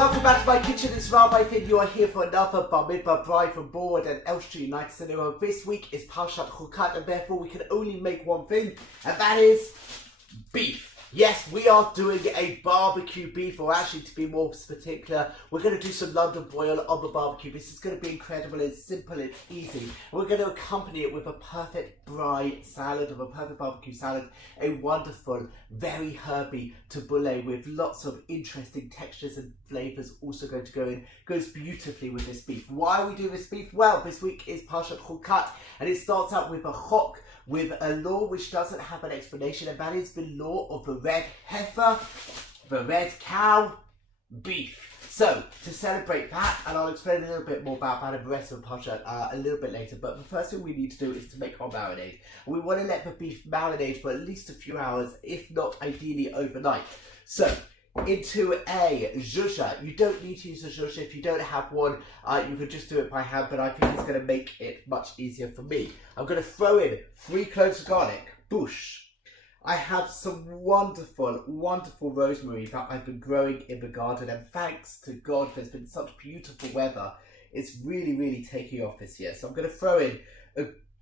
welcome back to my kitchen. It's Rabbi Finn. You are here for another Bamidbar Braai from Broil and Elstree United Cinema. This week is Parshat Chukat, and therefore we can only make one thing, and that is beef. Yes, we are doing a barbecue beef, or actually to be more particular, we're going to do some London broil on the barbecue. This is going to be incredible, it's simple, it's easy. And we're going to accompany it with a perfect braai salad, or a perfect barbecue salad, a wonderful, very herby tabouleh with lots of interesting textures and flavours also going to go in. Goes beautifully with this beef. Why are we doing this beef? Well, this week is Parshat Chukat, and it starts out with a chok, with a law which doesn't have an explanation, and that is the law of the red heifer, the red cow, beef. So, to celebrate that, and I'll explain a little bit more about that in the rest of the Parshat a little bit later, but the first thing we need to do is to make our marinade. We want to let the beef marinate for at least a few hours, if not ideally overnight. So, into a zhuzha. You don't need to use a zhuzha. If you don't have one, you can just do it by hand, but I think it's going to make it much easier for me. I'm going to throw in 3 cloves of garlic, bush. I have some wonderful, wonderful rosemary that I've been growing in the garden, and thanks to God, there's been such beautiful weather. It's really, really taking off this year. So I'm going to throw in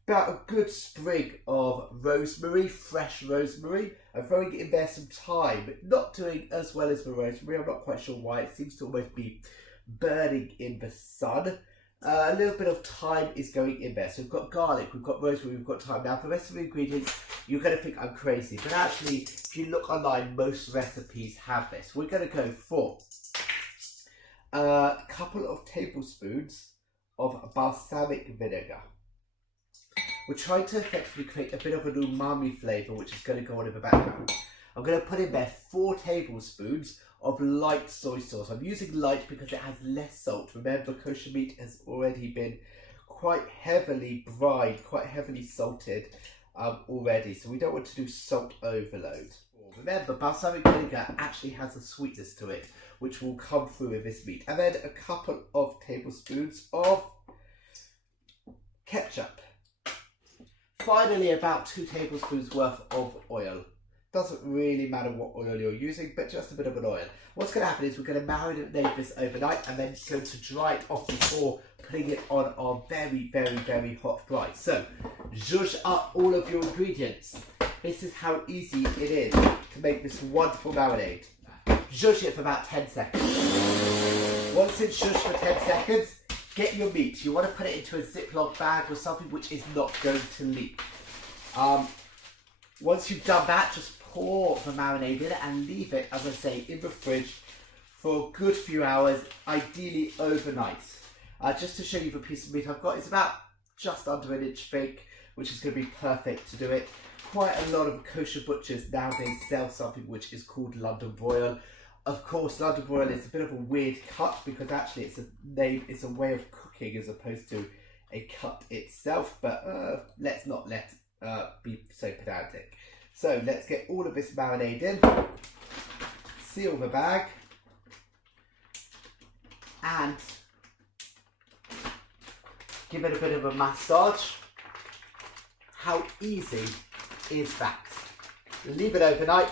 about a good sprig of rosemary, fresh rosemary. I'm throwing in there some thyme, not doing as well as the rosemary. I'm not quite sure why. It seems to almost be burning in the sun. A little bit of thyme is going in there. So we've got garlic, we've got rosemary, we've got thyme. Now the rest of the ingredients, you're going to think I'm crazy, but actually, if you look online, most recipes have this. We're going to go for a couple of tablespoons of balsamic vinegar. We're trying to effectively create a bit of an umami flavour, which is going to go on in the background. I'm going to put in there 4 tablespoons of light soy sauce. I'm using light because it has less salt. Remember, kosher meat has already been quite heavily brined, quite heavily salted already. So we don't want to do salt overload. Remember, balsamic vinegar actually has a sweetness to it, which will come through in this meat. And then a couple of tablespoons of ketchup. Finally, about 2 tablespoons worth of oil. Doesn't really matter what oil you're using, but just a bit of an oil. What's going to happen is we're going to marinate this overnight and then going to dry it off before putting it on our very, very, very hot braai. So, zhuzh up all of your ingredients. This is how easy it is to make this wonderful marinade. Zhuzh it for about 10 seconds. Once it's zhuzhed for 10 seconds, get your meat. You want to put it into a Ziploc bag or something which is not going to leak. Once you've done that, just pour the marinade in and leave it, as I say, in the fridge for a good few hours, ideally overnight. Just to show you the piece of meat I've got, it's about just under 1 inch thick, which is going to be perfect to do it. Quite a lot of kosher butchers nowadays sell something which is called London broil. Of course, London broil is a bit of a weird cut because actually it's a way of cooking as opposed to a cut itself, but let's not be so pedantic. So let's get all of this marinade in, seal the bag, and give it a bit of a massage. How easy is that? Leave it overnight,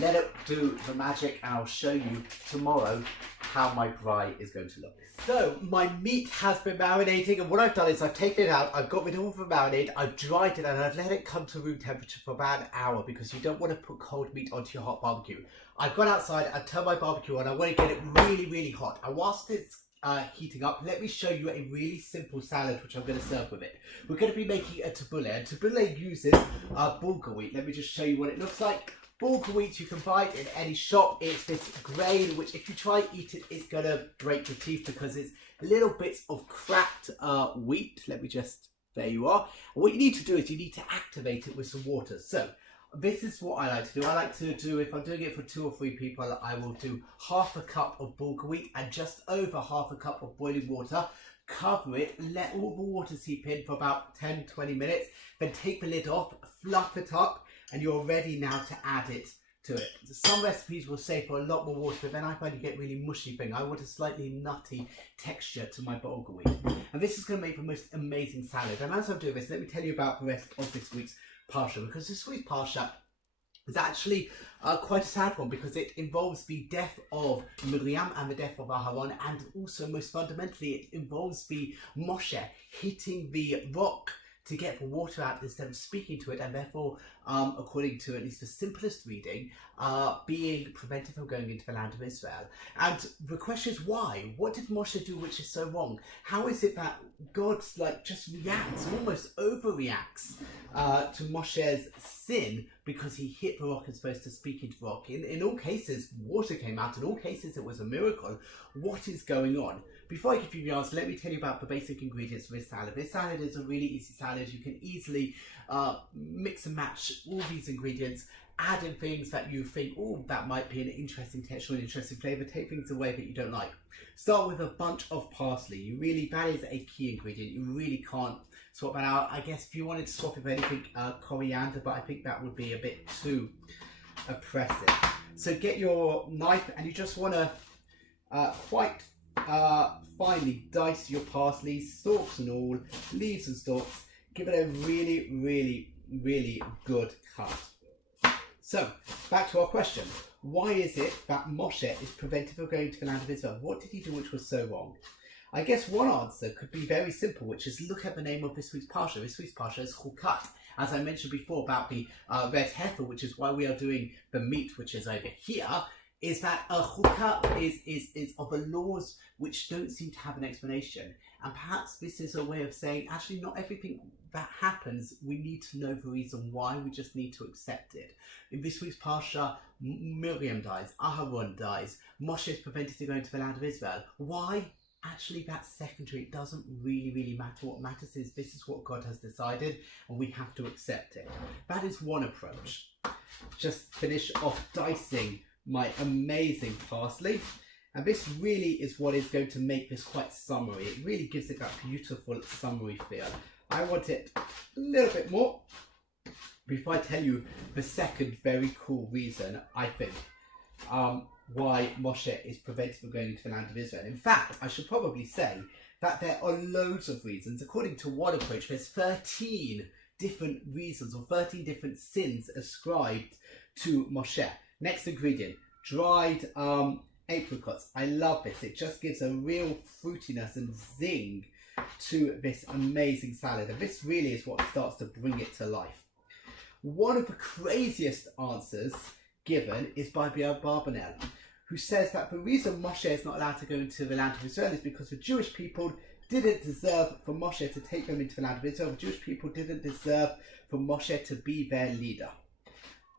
let it do the magic, and I'll show you tomorrow how my braai is going to look. So my meat has been marinating, and what I've done is I've taken it out, I've got rid of all the marinade, I've dried it, and I've let it come to room temperature for about an hour because you don't want to put cold meat onto your hot barbecue. I've gone outside, I've turned my barbecue on, I want to get it really, really hot. And whilst it's heating up, let me show you a really simple salad which I'm going to serve with it. We're going to be making a tabouleh, and tabouleh uses Bulgar Wheat. Let me just show you what it looks like. Bulgar Wheat, you can buy it in any shop. It's this grain which, if you try to eat it, it's going to break your teeth because it's little bits of cracked wheat. Let me just, there you are. And what you need to do is you need to activate it with some water. So this is what I like to do. I like to do, if I'm doing it for 2 or 3 people, I will do half a cup of Bulgar Wheat and just over half a cup of boiling water. Cover it, let all the water seep in for about 10-20 minutes, then take the lid off, fluff it up, and you're ready now to add it to it. Some recipes will say for a lot more water, but then I find you get really mushy thing. I want a slightly nutty texture to my Bulgar Wheat. And this is going to make the most amazing salad. And as I'm doing this, let me tell you about the rest of this week's Parsha, because this week's Parsha is actually quite a sad one, because it involves the death of Miriam and the death of Aharon, and also most fundamentally it involves the Moshe hitting the rock to get the water out instead of speaking to it, and therefore, according to at least the simplest reading, being prevented from going into the land of Israel. And the question is, why? What did Moshe do which is so wrong? How is it that God just reacts, almost overreacts to Moshe's sin because he hit the rock and supposed to speak into the rock? In all cases, water came out. In all cases, it was a miracle. What is going on? Before I give you the answer, let me tell you about the basic ingredients for this salad. This salad is a really easy salad. You can easily mix and match all these ingredients, add in things that you think, oh, that might be an interesting texture, an interesting flavour, take things away that you don't like. Start with a bunch of parsley. That is a key ingredient. You really can't swap that out. I guess if you wanted to swap it with anything, coriander, but I think that would be a bit too oppressive. So get your knife and you just want to quite finely dice your parsley, stalks and all, leaves and stalks. Give it a really, really, really good cut. So, back to our question. Why is it that Moshe is prevented from going to the land of Israel? What did he do which was so wrong? I guess one answer could be very simple, which is look at the name of this week's Parsha. This week's Parsha is Chukat. As I mentioned before about the red heifer, which is why we are doing the meat, which is over here, is that Chukat is of the laws which don't seem to have an explanation. And perhaps this is a way of saying, actually, not everything that happens, we need to know the reason why, we just need to accept it. In this week's Parsha, Miriam dies, Aharon dies, Moshe is prevented from going to the land of Israel. Why? Actually, that's secondary. It doesn't really matter. What matters is this is what God has decided, and we have to accept it. That is one approach. Just finish off dicing my amazing parsley. And this really is what is going to make this quite summery. It really gives it that beautiful summery feel. I want it a little bit more. Before I tell you the second very cool reason, I think, why Moshe is prevented from going into the land of Israel. In fact, I should probably say that there are loads of reasons. According to one approach, there's 13 different reasons or 13 different sins ascribed to Moshe. Next ingredient, dried apricots. I love this. It just gives a real fruitiness and zing to this amazing salad. And this really is what starts to bring it to life. One of the craziest answers given is by Barbanel, who says that the reason Moshe is not allowed to go into the land of Israel is because the Jewish people didn't deserve for Moshe to take them into the land of Israel. The Jewish people didn't deserve for Moshe to be their leader.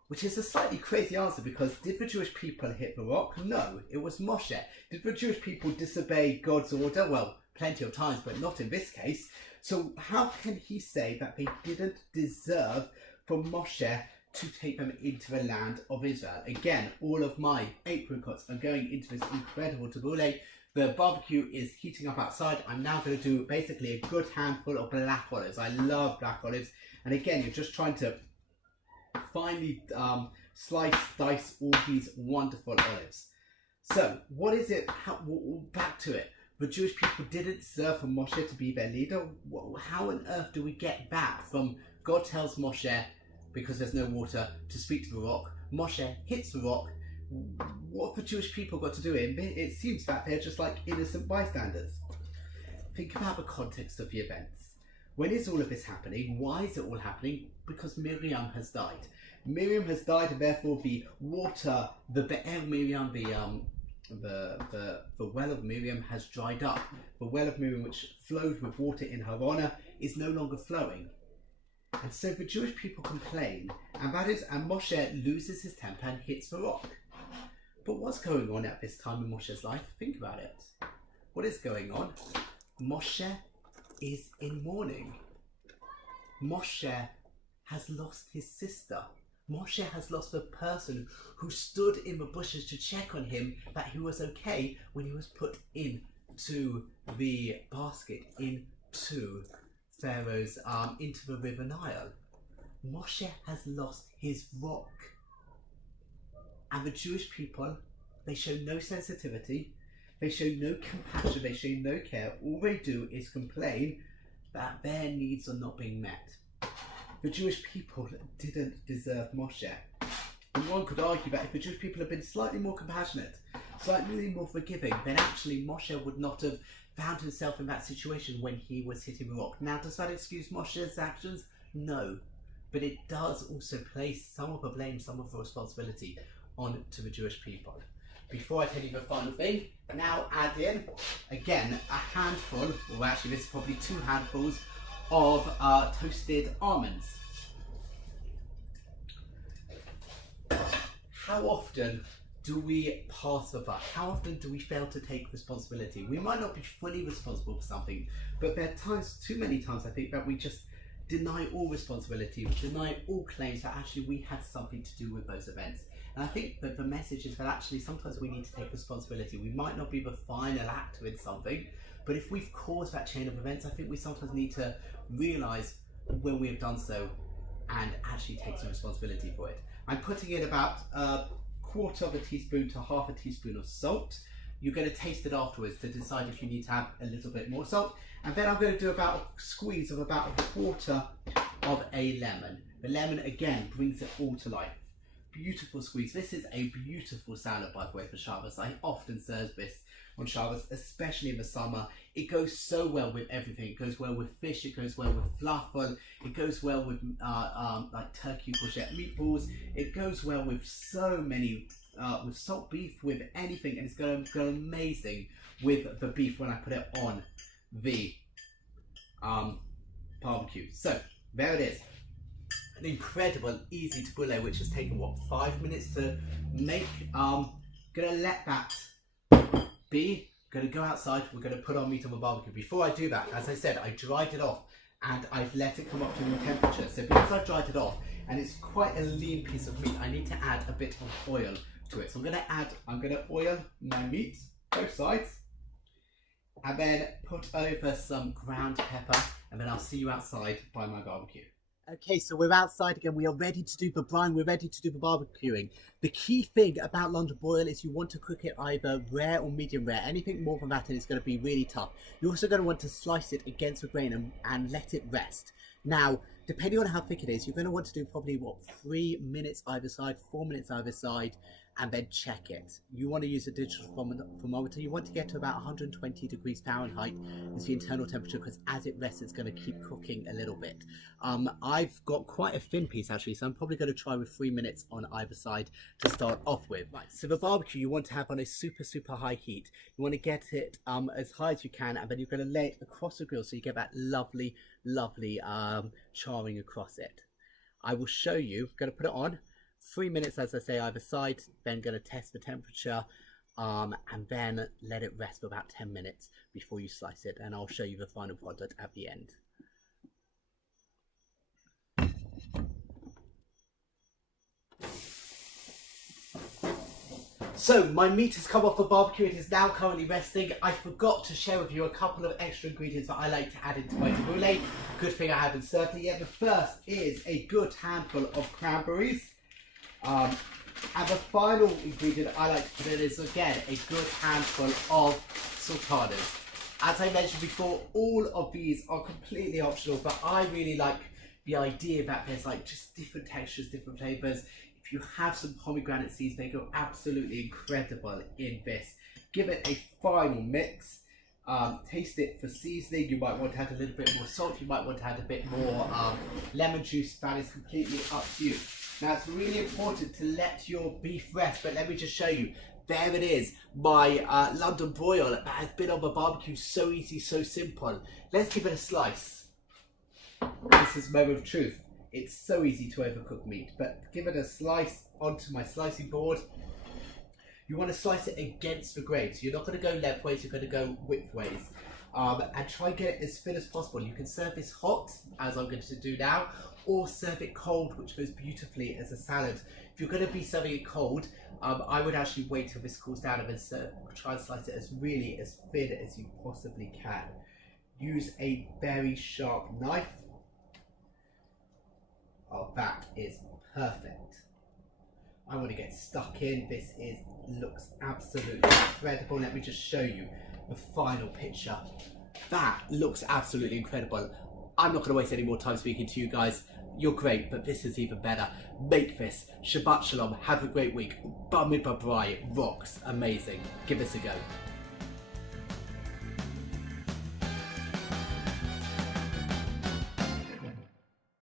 Which is a slightly crazy answer, because did the Jewish people hit the rock? No, it was Moshe. Did the Jewish people disobey God's order? Well, plenty of times, but not in this case. So how can he say that they didn't deserve for Moshe to take them into the land of Israel? Again, all of my apricots are going into this incredible tabouleh. The barbecue is heating up outside. I'm now going to do basically a good handful of black olives. I love black olives. And again, you're just trying to finely dice all these wonderful olives. So, what is it? Back to it. The Jewish people didn't deserve for Moshe to be their leader. How on earth do we get that from God tells Moshe, because there's no water, to speak to the rock? Moshe hits the rock. What have the Jewish people got to do it? It seems that they're just like innocent bystanders. Think about the context of the events. When is all of this happening? Why is it all happening? Because Miriam has died. Miriam has died, and therefore the water, the Be'er Miriam, the well of Miriam has dried up. The well of Miriam, which flowed with water in her honor, is no longer flowing. And so the Jewish people complain, and Moshe loses his temper and hits the rock. But what's going on at this time in Moshe's life? Think about it. What is going on? Moshe is in mourning. Moshe has lost his sister. Moshe has lost the person who stood in the bushes to check on him that he was okay when he was put into the basket, into Pharaoh's, into the river Nile. Moshe has lost his rock. And the Jewish people, they show no sensitivity, they show no compassion, they show no care. All they do is complain that their needs are not being met. The Jewish people didn't deserve Moshe. And one could argue that if the Jewish people had been slightly more compassionate, slightly more forgiving, then actually Moshe would not have found himself in that situation when he was hitting the rock. Now, does that excuse Moshe's actions? No. But it does also place some of the blame, some of the responsibility onto the Jewish people. Before I tell you the final thing, now add in, again, a handful, well actually this is probably 2 handfuls of toasted almonds. How often do we pass the buck? How often do we fail to take responsibility? We might not be fully responsible for something, but there are times, too many times I think, that we just deny all responsibility, we deny all claims that actually we had something to do with those events. And I think that the message is that actually sometimes we need to take responsibility. We might not be the final actor in something, but if we've caused that chain of events, I think we sometimes need to realise when we have done so and actually take some responsibility for it. I'm putting in about a 1/4 teaspoon to 1/2 teaspoon of salt. You're going to taste it afterwards to decide if you need to have a little bit more salt. And then I'm going to do about a squeeze of about 1/4 of a lemon. The lemon again brings it all to life. Beautiful squeeze. This is a beautiful salad, by the way, for Shabbos. I often serve this on Shabbos, especially in the summer. It goes so well with everything. It goes well with fish, it goes well with falafel, it goes well with like turkey courgette meatballs, it goes well with so many, with salt beef, with anything, and it's going to go amazing with the beef when I put it on the barbecue. So there it is. An incredible easy tabouleh, which has taken what, 5 minutes to make. Gonna let that be. Gonna go outside, we're gonna put our meat on the barbecue. Before I do that, as I said, I dried it off and I've let it come up to room temperature. So because I've dried it off and it's quite a lean piece of meat, I need to add a bit of oil to it. So I'm gonna oil my meat, both sides, and then put over some ground pepper, and then I'll see you outside by my barbecue. Okay, so we're outside again. We are ready to do the brine. We're ready to do the barbecuing. The key thing about London broil is you want to cook it either rare or medium rare. Anything more than that and it's going to be really tough. You're also going to want to slice it against the grain and let it rest. Now, depending on how thick it is, you're going to want to do probably, what, 3 minutes either side, 4 minutes either side, and then check it. You want to use a digital thermometer. You want to get to about 120 degrees Fahrenheit is the internal temperature, because as it rests, it's going to keep cooking a little bit. I've got quite a thin piece actually, so I'm probably going to try with 3 minutes on either side to start off with. Right, so the barbecue you want to have on a super high heat. You want to get it as high as you can, and then you're going to lay it across the grill so you get that lovely charring across it. I will show you. I'm going to put it on 3 minutes, as I say, either side, then going to test the temperature, and then let it rest for about 10 minutes before you slice it, and I'll show you the final product at the end. So my meat has come off the barbecue. It is now currently resting. I forgot to share with you a couple of extra ingredients that I like to add into my tabouleh. Good thing I haven't served it yet. The first is a good handful of cranberries. And the final ingredient I like to put in is, again, a good handful of sultanas. As I mentioned before, all of these are completely optional, but I really like the idea that there's like just different textures, different flavors. If you have some pomegranate seeds, they go absolutely incredible in this. Give it a final mix. Taste it for seasoning. You might want to add a little bit more salt. You might want to add a bit more lemon juice. That is completely up to you. Now, it's really important to let your beef rest, but let me just show you. There it is, my London broil that has been on the barbecue. So easy, so simple. Let's give it a slice. This is a moment of truth. It's so easy to overcook meat, but give it a slice onto my slicing board. You want to slice it against the grain, so you're not going to go lengthways, you're going to go widthways. And try and get it as thin as possible. You can serve this hot, as I'm going to do now, or serve it cold, which goes beautifully as a salad. If you're going to be serving it cold, I would actually wait till this cools down and then try and slice it as thin as you possibly can. Use a very sharp knife. Oh, that is perfect. I want to get stuck in. This looks absolutely incredible. Let me just show you the final picture. That looks absolutely incredible. I'm not going to waste any more time speaking to you guys. You're great, but this is even better. Make this. Shabbat Shalom. Have a great week. Bamidbar Braai rocks. Amazing. Give this a go.